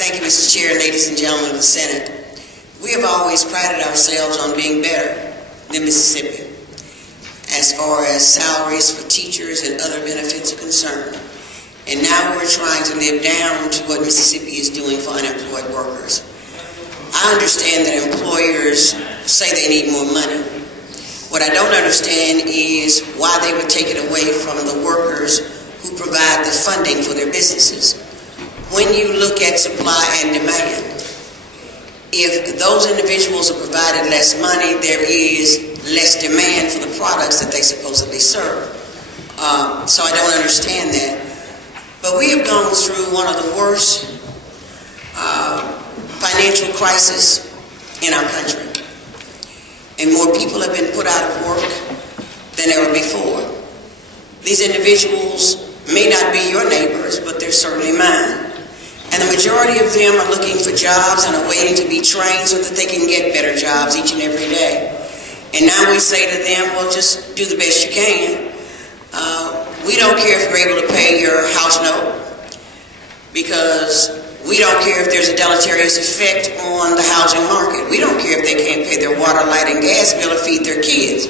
Thank you, Mr. Chair, ladies and gentlemen of the Senate. We have always prided ourselves on being better than Mississippi as far as salaries for teachers and other benefits are concerned. And now we're trying to live down to what Mississippi is doing for unemployed workers. I understand that employers say they need more money. What I don't understand is why they would take it away from the workers who provide the funding for their businesses. When you look at supply and demand, if those individuals are provided less money, there is less demand for the products that they supposedly serve. So I don't understand that. But we have gone through one of the worst financial crises in our country. And more people have been put out of work than ever before. These individuals may not be your neighbors, but they're certainly mine. And the majority of them are looking for jobs and are waiting to be trained so that they can get better jobs each and every day. And now we say to them, well, just do the best you can. We don't care if you're able to pay your house note, because we don't care if there's a deleterious effect on the housing market. We don't care if they can't pay their water, light, and gas bill or feed their kids.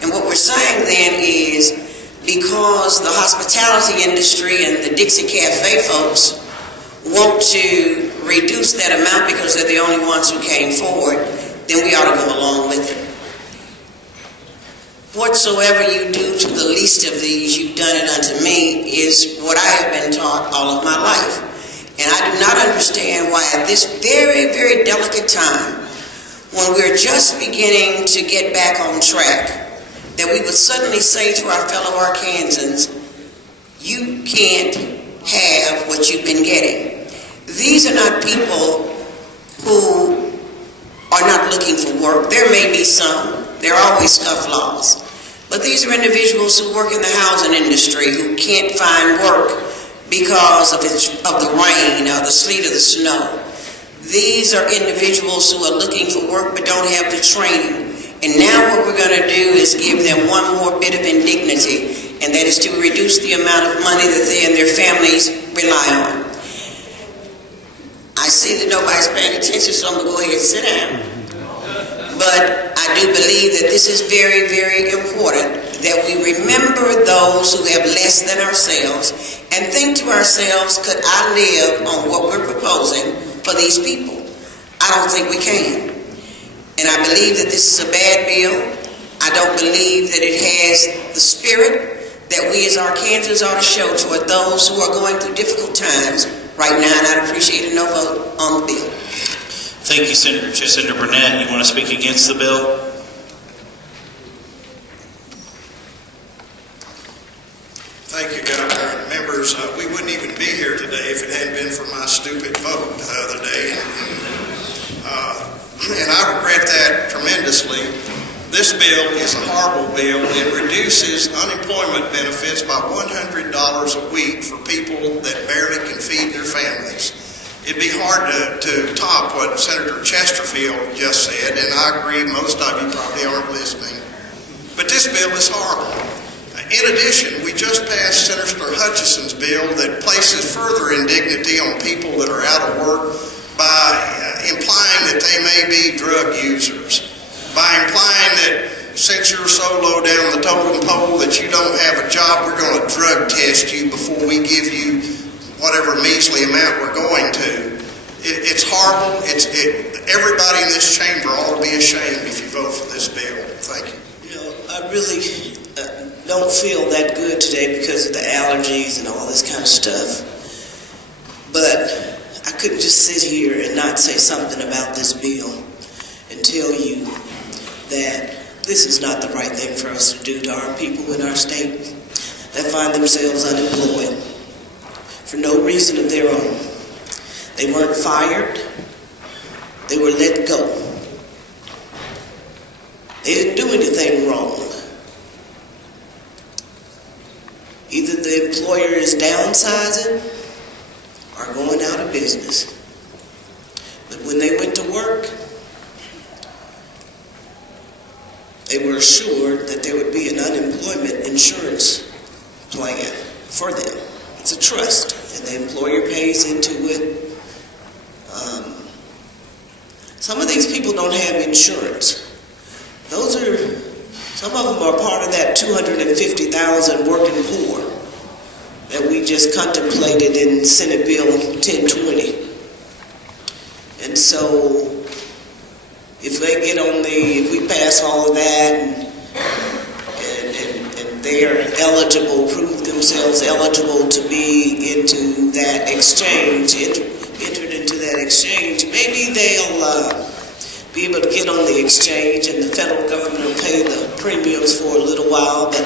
And what we're saying then is, because the hospitality industry and the Dixie Cafe folks want to reduce that amount because they're the only ones who came forward, then we ought to go along with it. Whatsoever you do to the least of these, you've done it unto me, is what I have been taught all of my life. And I do not understand why at this very, very delicate time, when we're just beginning to get back on track, that we would suddenly say to our fellow Arkansans, you can't have what you've been getting. These are not people who are not looking for work. There may be some. There are always scufflaws. But these are individuals who work in the housing industry who can't find work because of the rain or the sleet or the snow. These are individuals who are looking for work but don't have the training. And now what we're going to do is give them one more bit of indignity, and that is to reduce the amount of money that they and their families rely on. I see that nobody's paying attention, so I'm going to go ahead and sit down. But I do believe that this is very, very important, that we remember those who have less than ourselves and think to ourselves, could I live on what we're proposing for these people? I don't think we can. And I believe that this is a bad bill. I don't believe that it has the spirit that we as Arkansans ought to show toward those who are going through difficult times right now, and I'd appreciate a no vote on the bill. Thank you, Senator Burnett. You want to speak against the bill? Thank you, Governor and members. We wouldn't even be here today if it hadn't been for my stupid vote the other day. And I regret that tremendously. This bill is a horrible bill. It reduces unemployment benefits by $100 a week for people that barely can feed their families. It'd be hard to top what Senator Chesterfield just said, and I agree, most of you probably aren't listening. But this bill is horrible. In addition, we just passed Senator Hutchison's bill that places further indignity on people that are out of work by implying that they may be drug users, by implying that since you're so low down the totem pole that you don't have a job, we're going to drug test you before we give you whatever measly amount we're going to. It's horrible. Everybody in this chamber ought to be ashamed if you vote for this bill. Thank you. You know, I really don't feel that good today because of the allergies and all this kind of stuff. But I couldn't just sit here and not say something about this bill and tell you that this is not the right thing for us to do to our people in our state that find themselves unemployed for no reason of their own. They weren't fired. They were let go. They didn't do anything wrong. Either the employer is downsizing or going out of business. But when they went to work, they were assured that there would be an unemployment insurance plan for them. It's a trust, and the employer pays into it don't have insurance. Those are, some of them are part of that 250,000 working poor that we just contemplated in Senate Bill 1020. And so, if they get on if we pass all of that and they're eligible, prove themselves eligible to be into that exchange, entered into that exchange, maybe they'll be able to get on the exchange and the federal government will pay the premiums for a little while, but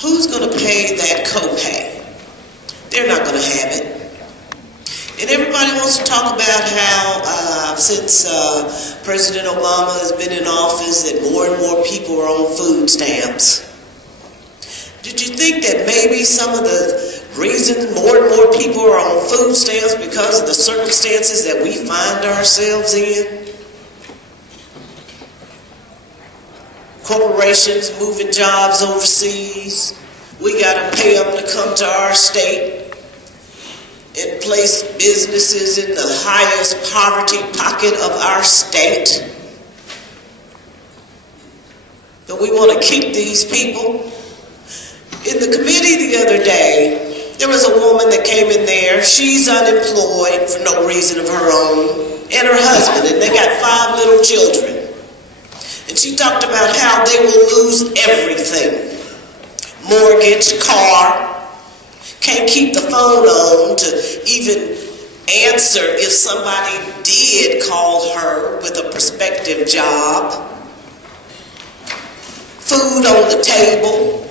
who's going to pay that copay? They're not going to have it. And everybody wants to talk about how since President Obama has been in office that more and more people are on food stamps. Did you think that maybe some of the reasons more and more people are on food stamps because of the circumstances that we find ourselves in? Corporations moving jobs overseas. We got to pay them to come to our state and place businesses in the highest poverty pocket of our state. But we want to keep these people. In the committee the other day, there was a woman that came in there. She's unemployed for no reason of her own, and her husband, and they got 5 little children. And she talked about how they will lose everything. Mortgage, car, can't keep the phone on to even answer if somebody did call her with a prospective job. Food on the table,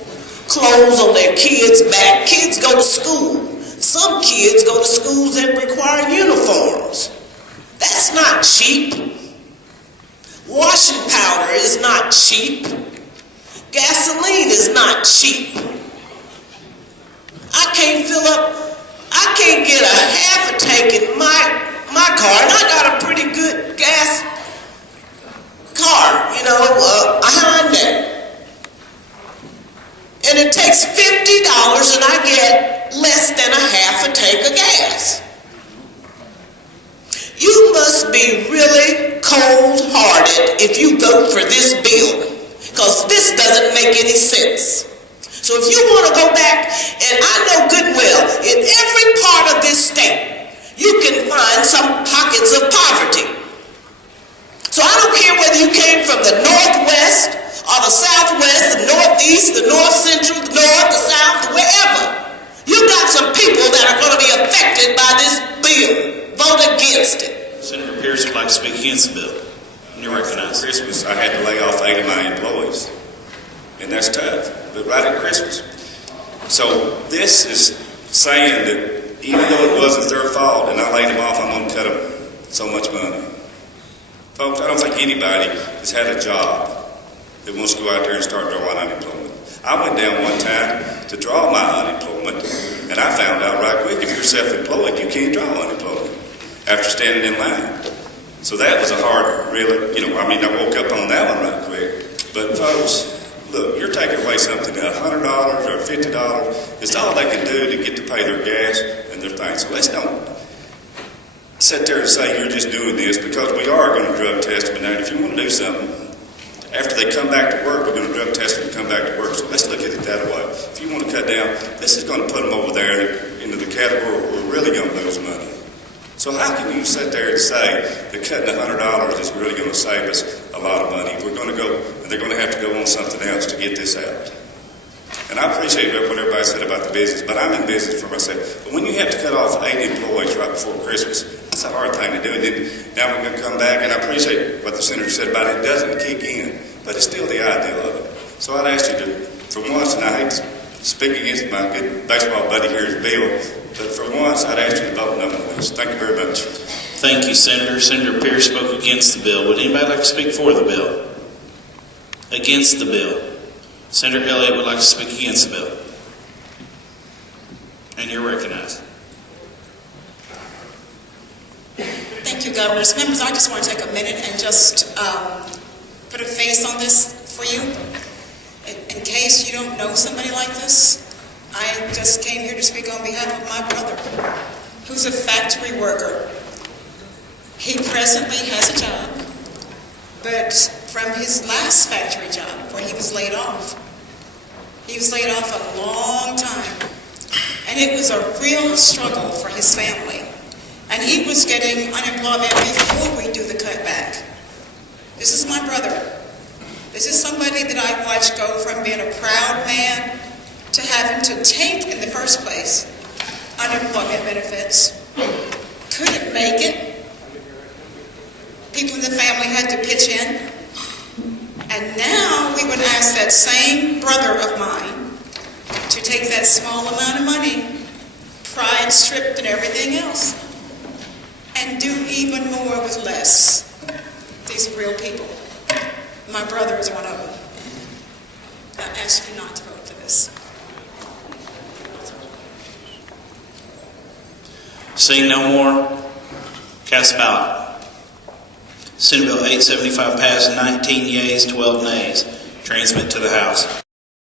clothes on their kids' back. Kids go to school. Some kids go to schools that require uniforms. That's not cheap. Washing powder is not cheap. Gasoline is not cheap. I can't get a half a tank in my car, and I got a pretty good gas car, a Hyundai. And it takes $50 and I get less than a half a tank of gas. You must be really cold-hearted if you vote for this bill, because this doesn't make any sense. So if you want to go back, and I know good and well, in every part of this state, you can find some pockets of poverty. So I don't care whether you came from the Northwest or the Southwest, the Northeast, the North Central, the North, the South, wherever. You got some people that are going to be affected by this bill. Vote against it. Senator Pierce would like to speak against the bill. You're recognized. Christmas, I had to lay off 80 of my employees. And that's tough, but right at Christmas. So this is saying that even though it wasn't their fault and I laid them off, I'm going to cut them so much money. Folks, I don't think anybody has had a job that wants to go out there and start drawing unemployment. I went down one time to draw my unemployment, and I found out right quick, if you're self-employed, you can't draw unemployment after standing in line. So that was a hard, really, I woke up on that one right quick. But folks, look, you're taking away something, $100 or $50. It's all they can do to get to pay their gas and their things. So let's don't sit there and say you're just doing this, because we are going to drug test them. And if you want to do something, after they come back to work, we're going to drug test them and come back to work. So let's look at it that way. If you want to cut down, this is going to put them over there into the category where we're really going to lose money. So how can you sit there and say that cutting $100 is really going to save us a lot of money? We're going to go, and they're going to have to go on something else to get this out. And I appreciate what everybody said about the business, but I'm in business for myself. But when you have to cut off 80 employees right before Christmas, that's a hard thing to do. And then now we're going to come back, and I appreciate what the senator said about it. It doesn't kick in, but it's still the idea of it. So I'd ask you to, for once, and I hate to speak against my good baseball buddy here's Bill, but for once, I'd ask you to vote no on this. Thank you very much. Thank you, Senator. Senator Pierce spoke against the bill. Would anybody like to speak for the bill? Against the bill. Senator Elliot would like to speak against the bill. And you're recognized. Thank you, Governors. Members, I just want to take a minute and just put a face on this for you. In case you don't know somebody like this, I just came here to speak on behalf of my brother, who's a factory worker. He presently has a job. But from his last factory job, where he was laid off a long time. And it was a real struggle for his family. And he was getting unemployment before we do the cutback. This is my brother. This is somebody that I watched go from being a proud man to having to take, in the first place, unemployment benefits. Couldn't make it. People in the family had to pitch in. And now we would ask that same brother of mine to take that small amount of money, pride stripped and everything else, and do even more with less. These are real people. My brother is one of them. I ask you not to vote for this. Seeing no more, cast a ballot. Senate Bill 875 passed, 19 yeas, 12 nays. Transmit to the House.